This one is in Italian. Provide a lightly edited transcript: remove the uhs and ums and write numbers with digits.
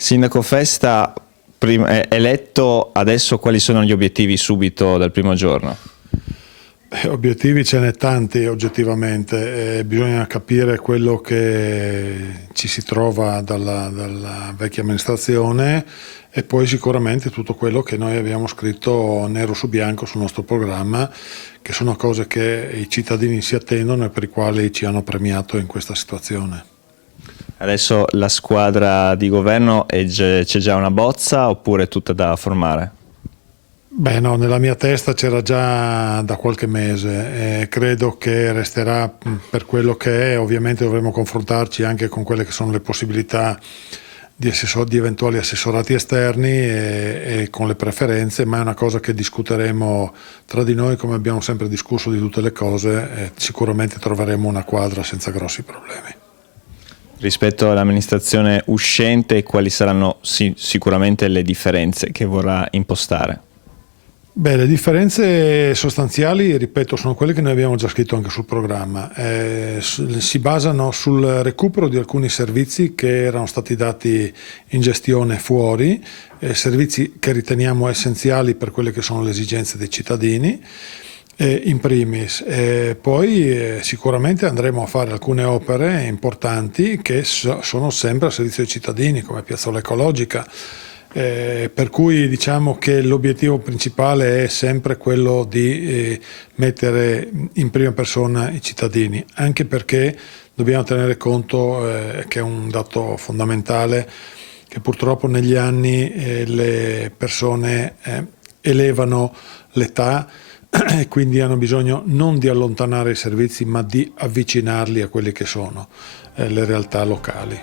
Sindaco Festa, eletto, adesso quali sono gli obiettivi subito dal primo giorno? Obiettivi ce n'è tanti oggettivamente, bisogna capire quello che ci si trova dalla vecchia amministrazione e poi sicuramente tutto quello che noi abbiamo scritto nero su bianco sul nostro programma, che sono cose che i cittadini si attendono e per i quali ci hanno premiato in questa situazione. Adesso la squadra di governo c'è già una bozza oppure è tutta da formare? Beh no, nella mia testa c'era già da qualche mese e credo che resterà per quello che è. Ovviamente dovremo confrontarci anche con quelle che sono le possibilità di eventuali assessorati esterni e con le preferenze, ma è una cosa che discuteremo tra di noi come abbiamo sempre discusso di tutte le cose e sicuramente troveremo una quadra senza grossi problemi. Rispetto all'amministrazione uscente, quali saranno sicuramente le differenze che vorrà impostare? Beh, le differenze sostanziali, ripeto, sono quelle che noi abbiamo già scritto anche sul programma. Si basano sul recupero di alcuni servizi che erano stati dati in gestione fuori, servizi che riteniamo essenziali per quelle che sono le esigenze dei cittadini, in primis. Poi sicuramente andremo a fare alcune opere importanti che sono sempre a servizio dei cittadini, come Piazzola Ecologica. Per cui diciamo che l'obiettivo principale è sempre quello di mettere in prima persona i cittadini, anche perché dobbiamo tenere conto che è un dato fondamentale, che purtroppo negli anni le persone elevano l'età e quindi hanno bisogno non di allontanare i servizi ma di avvicinarli a quelle che sono le realtà locali.